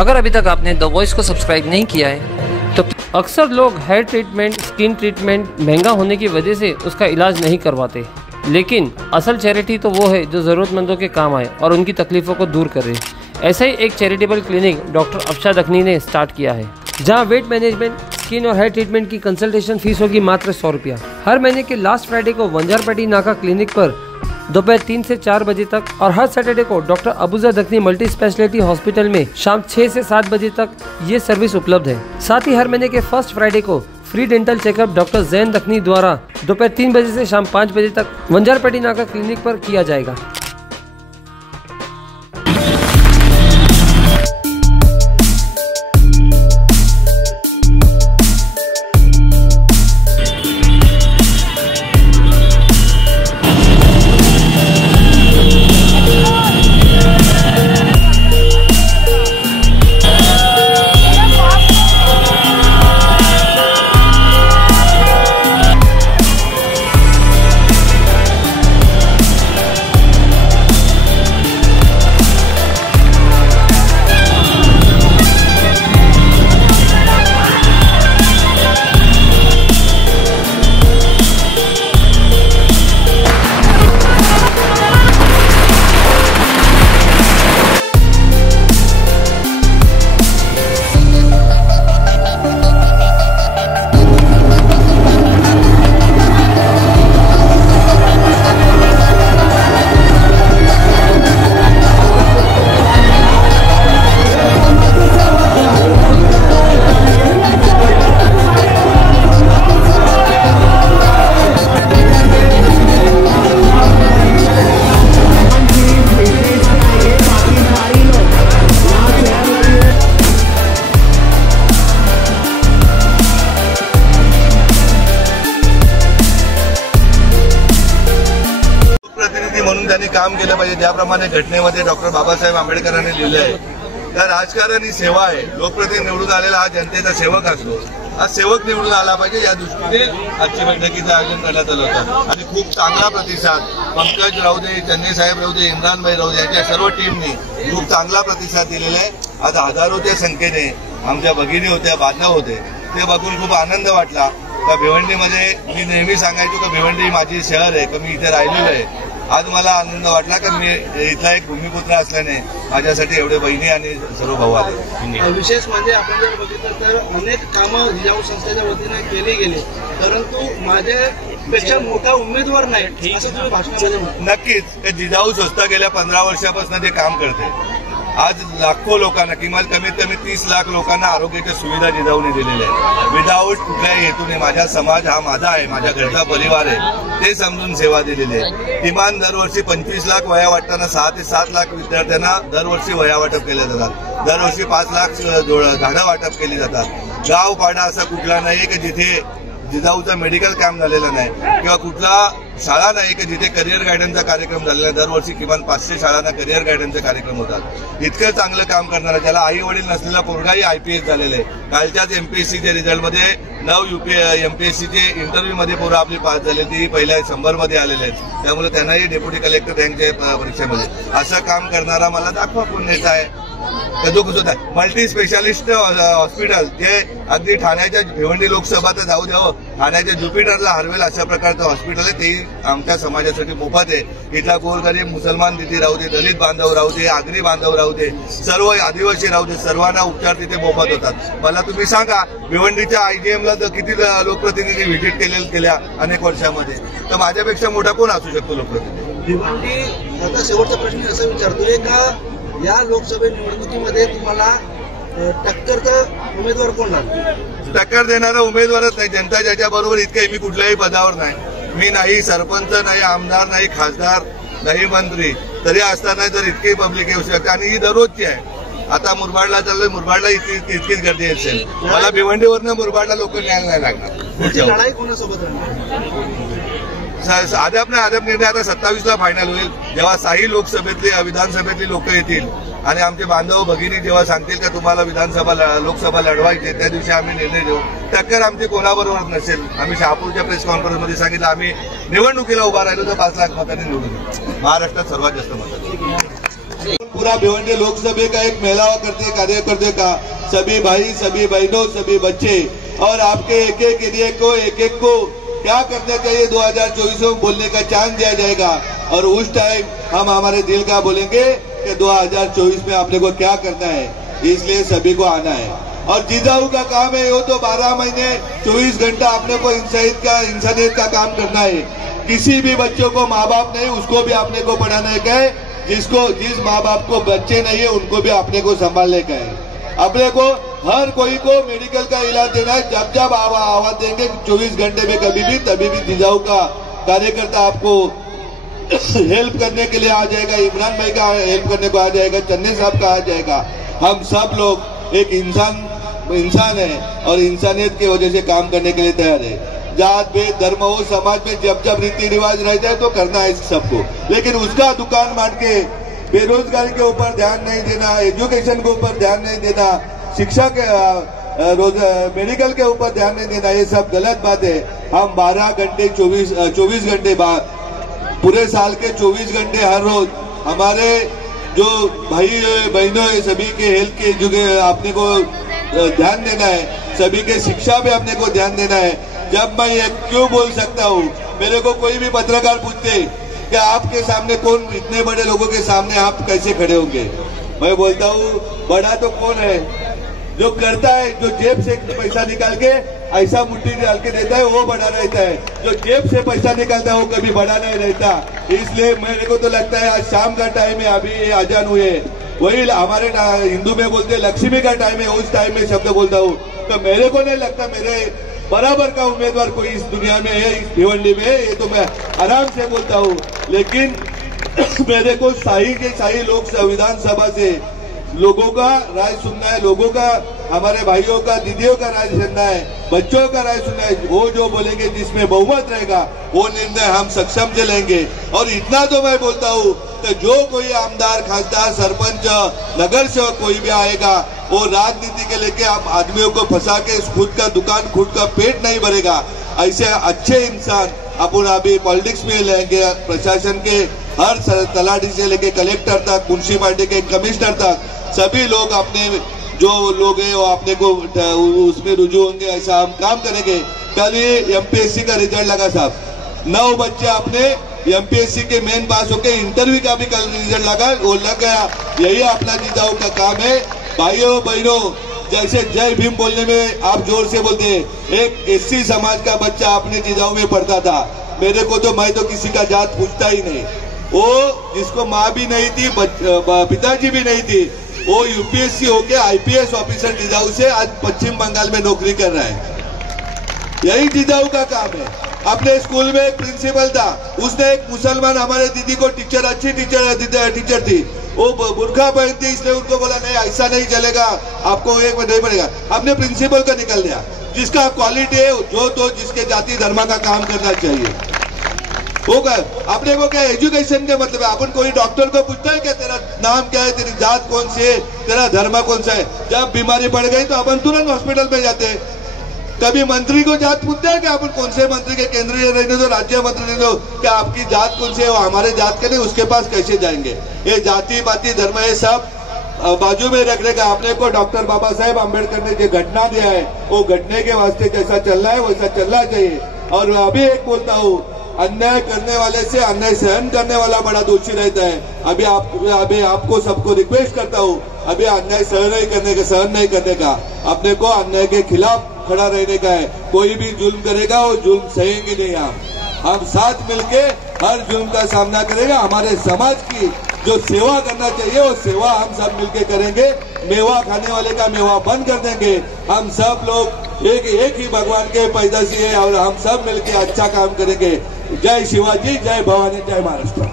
अगर अभी तक आपने द वॉइस को सब्सक्राइब नहीं किया है तो अक्सर लोग हेयर ट्रीटमेंट, स्किन ट्रीटमेंट महंगा होने की वजह से उसका इलाज नहीं करवाते, लेकिन असल चैरिटी तो वो है जो ज़रूरतमंदों के काम आए और उनकी तकलीफ़ों को दूर करे। ऐसा ही एक charitable clinic doctor Afsha Dakhni ने स्टार्ट किया है, जहां वेट मैनेजमेंट, स्किन और हेयर ट्रीटमेंट की कंसल्टेशन फीस होगी मात्र 100 रुपया। हर महीने के लास्ट फ्राइडे को वंजारपट्टी नाका क्लिनिक पर दोपहर 3 से 4 बजे तक और हर सैटरडे को doctor Abuzar Dakhni multi speciality hospital में शाम 6 से 7 बजे तक ये सर्विस उपलब्ध है। साथ ही हर महीने के फर्स्ट फ्राइडे को free dental checkup doctor Jain Dakhni द्वारा दोपहर 3 बजे से शाम 5 बजे तक वंजारपट्टी नाका क्लिनिक पर किया जाएगा। म्हणून त्यांनी काम केलं पाहिजे, ज्याप्रमाणे घटनेमध्ये डॉक्टर बाबासाहेब आंबेडकरांनी लिहिले आहे। तर राजकारण ही सेवा आहे, लोकप्रतिनिधी निवडून आलेला हा जनतेचा सेवक असतो, हा सेवक निवडून आला पाहिजे या दृष्टीने आजची बैठकीचं आयोजन करण्यात आलं होतं। आणि खूप चांगला प्रतिसाद पंकज राहू दे, चन्ने साहेब राहू दे, इम्रान भाई राहू दे यांच्या सर्व टीमनी खूप चांगला प्रतिसाद दिलेला आहे। आज हजारोच्या संख्येने आमच्या भगिनी होत्या, बांधव होते, ते बघून खूप आनंद वाटला। का भिवंडीमध्ये मी नेहमी सांगायचो की भिवंडी माझी शहर आहे, की मी इथे राहिलेलो आहे। आज मला आनंद वाटला की मी इथला एक भूमिपुत्र असल्याने माझ्यासाठी एवढे बहिणी आणि सर्व भाऊ आले। विशेष म्हणजे आपण जर बघितलं तर अनेक कामं जिजाऊ संस्थेच्या वतीने केली गेली, परंतु माझ्यापेक्षा मोठा उमेदवार नाही असं तुम्ही भाषणामध्ये म्हटलं। नक्कीच जिजाऊ संस्था गेल्या 15 वर्षापासून जे काम करते, आज लाखो लोकांना किमान कमीत कमी 30 लाख लोकांना आरोग्याच्या सुविधा जिजाऊने दिलेल्या आहेत। विदाऊट कुठल्याही हेतूने माझा समाज हा माझा आहे, माझ्या घरचा परिवार आहे ते समजून सेवा दिलेली आहे। किमान दरवर्षी 25 लाख वह्या वाटताना 6 ते 7 लाख विद्यार्थ्यांना दरवर्षी वह्या वाटप केल्या जातात, दरवर्षी 5 लाख झाडं वाटप केली जातात। गाव पाडा असा कुठला नाही की जिथे जिजाऊचं मेडिकल कॅम्प झालेला नाही किंवा कुठला शाळा नाही की जिथे करिअर गायडन्सचा कार्यक्रम झालेला आहे। दरवर्षी किमान 500 शाळांना करिअर गायडन्सचे कार्यक्रम होतात। इतकं चांगलं काम करणारा, ज्याला आई वडील नसलेला पोरगाही IPS झालेले आहे। कालच्याच MPSCच्या रिझल्टमध्ये 9 MPSCचे इंटरव्ह्यूमध्ये पोरं आपली पास झाली, ती पहिल्या 100 मध्ये आलेले आहेत। त्यामुळे त्यांनाही डेप्युटी कलेक्टर रँकच्या परीक्षेमध्ये असं काम करणारा मला दाखवा कोण नेता आहे। मल्टी स्पेशालिस्ट हॉस्पिटल जे अगदी ठाण्याच्या भिवंडी लोकसभा तर जाऊ द्यावं, ठाण्याच्या ज्युपिटरला हरवेल अशा प्रकारचं हॉस्पिटल आहे, तेही आमच्या समाजासाठी मोफत आहे। इथला गोरगरीब मुसलमान तिथे राहू दे, दलित बांधव राहू दे, आगरी बांधव राहू दे, सर्व आदिवासी राहू दे, सर्वांना उपचार तिथे मोफत होतात। मला तुम्ही सांगा भिवंडीच्या IGMला किती लोकप्रतिनिधी व्हिजिट केल्या अनेक वर्षामध्ये, तर माझ्यापेक्षा मोठा कोण असू शकतो लोकप्रतिनिधी? भिवंडी आता शेवटचा प्रश्न असा विचारतोय का या लोकसभा निवडणुकीमध्ये तुम्हाला टक्करचा उमेदवार कोण लागतो? टक्कर देणारा उमेदवारच नाही, जनता ज्याच्याबरोबर इतके मी कुठल्याही पदावर नाही, मी नाही सरपंच, नाही आमदार, नाही खासदार, नाही मंत्री, तरी असताना जर इतकी पब्लिक येऊ शकते आणि ही दररोजची आहे। आता मुरबाडला चाललोय, मुरबाडला इतकीच गर्दी असेल, मला भिवंडीवरनं मुरबाडला लोक न्यायला नाही लागणार। लढाई कोणासोबत राहणार? अद्याप निर्णय आता 27ला फायनल होईल, जेव्हा 6 लोकसभेतली विधानसभेतली लोक येतील आणि आमचे बांधव भगिनी जेव्हा सांगतील का तुम्हाला लोकसभा लढवायची, त्या दिवशी आम्ही निर्णय देऊ। टक्कर आमची कोणाबरोबर नसेल। आम्ही शहापूरच्या प्रेस कॉन्फरन्समध्ये सांगितलं आम्ही निवडणुकीला उभा राहिलो तर 5 लाख मतांनी निवडून महाराष्ट्रात सर्वात जास्त मतं। पूरा भिवंडी लोकसभा का एक मेलावा करते कार्यकर्ते का सभी भाई, सभी बहनों, सभी बच्चे और आपके एक एक एरिया को एक को क्या करना चाहिए 2024 में बोलने का चांस दिया जाएगा और उस टाइम हम हमारे दिल का बोलेंगे कि 2024 में आपने को क्या करना है, इसलिए सभी को आना है। और जिजाऊ का काम है वो तो 12 महीने 24 घंटा आपने को इंसानियत का काम करना है। किसी भी बच्चों को माँ बाप नहीं उसको भी आपने को पढ़ाने का है, जिस माँ बाप को बच्चे नहीं है उनको भी आपने को संभालने का है। अपने को हर कोई को मेडिकल का इलाज देना है। जब जब आवाज देंगे 24 घंटे में कभी भी तभी भी जिजाऊ का कार्यकर्ता आपको हेल्प करने के लिए आ जाएगा, इमरान भाई का हेल्प करने को आ जाएगा, चन्नी साहब का आ जाएगा। हम सब लोग एक इंसान है और इंसानियत की वजह से काम करने के लिए तैयार है। जात भेद धर्म हो समाज में जब जब रीति रिवाज रह जाए तो करना है सबको, लेकिन उसका दुकान बांट के बेरोजगारी के ऊपर ध्यान नहीं देना, एजुकेशन के ऊपर ध्यान नहीं देना, शिक्षा के मेडिकल के ऊपर ध्यान नहीं देना, ये सब गलत बात है। हम 12 घंटे 24 घंटे बाद पूरे साल के 24 घंटे हर रोज हमारे जो भाई बहनों है सभी के हेल्थ के आपने को ध्यान देना है, सभी के शिक्षा पे अपने को ध्यान देना है। जब मैं ये क्यों बोल सकता हूँ, मेरे को कोई भी पत्रकार पूछते कि आपके सामने कौन, इतने बड़े लोगों के सामने आप कैसे खड़े होंगे, मैं बोलता हूँ बड़ा तो कौन है, जो करता है, जो जेब से पैसा निकाल के ऐसा मुट्ठी डाल के देता है वो बड़ा रहता है, जो जेब से पैसा निकालता है वो कभी बड़ा नहीं रहता। इसलिए मेरे को तो लगता है आज शाम का टाइम है, अभी ये अजान हुए, वही हमारे हिंदू में बोलते लक्ष्मी का टाइम है, उस टाइम में शब्द बोलता हूँ। तो मेरे को नहीं लगता मेरे बराबर का उम्मीदवार कोई इस दुनिया में है, इस भिवंडी में है, ये तो मैं आराम से बोलता हूँ। लेकिन मेरे को शाही के शाही लोग संविधान सभा से लोगों का राय सुनना है, लोगों का, हमारे भाइयों का, दीदियों का राय सुनना है, बच्चों का राय सुनना है। वो जो बोलेंगे जिसमें बहुमत रहेगा वो निर्णय हम सक्षम से लेंगे। और इतना तो मैं बोलता हूँ कि जो कोई आमदार, खासदार, सरपंच, नगर सेवक कोई भी आएगा वो राजनीति के लेके आप आदमियों को फंसा के खुद का दुकान, खुद का पेट नहीं भरेगा। ऐसे अच्छे इंसान अपन अभी पॉलिटिक्स में लेंगे, प्रशासन के हर तलाठी से लेके कलेक्टर तक, म्युनिसिपालिटी के कमिश्नर तक सभी लोग अपने जो लोग हैं वो अपने को उसमें रुजू होंगे, ऐसा हम काम करेंगे। कल ही एमपीएससी का रिजल्ट लगा साहब, 9 बच्चे अपने एमपीएससी के मेन पास होके इंटरव्यू का भी कल रिजल्ट लगा, वो लग गया। यही अपना जिजाऊ का काम है। भाइयों बहनों, जैसे जय भीम बोलने में आप जोर से बोलते हैं, एक एससी समाज का बच्चा अपने जिजाऊ में पढ़ता था। मेरे को तो, मैं तो किसी का जात पूछता ही नहीं, वो जिसको माँ भी नहीं थी, पिताजी भी नहीं थी, वो यूपीएससी होके आईपीएस ऑफिसर जिजाऊ से आज पश्चिम बंगाल में नौकरी कर रहा है। यही जिजाऊ का काम है। अपने स्कूल में एक प्रिंसिपल था, उसने एक मुसलमान हमारे दीदी को टीचर, अच्छी टीचर थी, वो बुर्खा पहनती, इसलिए उनको बोला नहीं ऐसा नहीं चलेगा, आपको एक में नहीं पड़ेगा। अपने प्रिंसिपल का निकल लिया, जिसका क्वालिटी है जो तो जिसके जाति धर्म का काम करना चाहिए होगा। अपने को क्या एजुकेशन के मतलब है, अपन कोई डॉक्टर को पूछता है क्या तेरा नाम क्या है, तेरी जात कौन सी है, तेरा धर्म कौन सा है। जब बीमारी पड़ गई तो अपन तुरंत हॉस्पिटल में जाते हैं। कभी मंत्री को जात पूछते हैं कि अपन कौन से मंत्री के, केंद्रीय रहने दो, राज्य मंत्री रहने दो, क्या आपकी जात कौन सी है, वो हमारे जात के नहीं, उसके पास कैसे जाएंगे। ये जाति पाति धर्म है सब बाजू में रखने का। अपने को डॉक्टर बाबा साहेब अम्बेडकर ने जो घटना दिया है वो घटने के वास्ते जैसा चलना है वैसा चलना चाहिए। और अभी एक बोलता हूँ, अन्याय करने वाले से अन्याय सहन करने वाला बड़ा दोषी रहता है। अभी आपको सबको रिक्वेस्ट करता हूँ, अभी अन्याय सहन नहीं करने का, अपने को अन्याय के खिलाफ खड़ा रहने का है। कोई भी जुल्म करेगा वो जुल्म सहेंगे नहीं। हम साथ मिलके हर जुल्म का सामना करेगा। हमारे समाज की जो सेवा करना चाहिए वो सेवा हम सब मिलके करेंगे। मेवा खाने वाले का मेवा बंद कर देंगे। हम सब लोग एक ही भगवान के पैदाशी है और हम सब मिलके अच्छा काम करेंगे। जय शिवाजी, जय भवानी, जय महाराष्ट्र।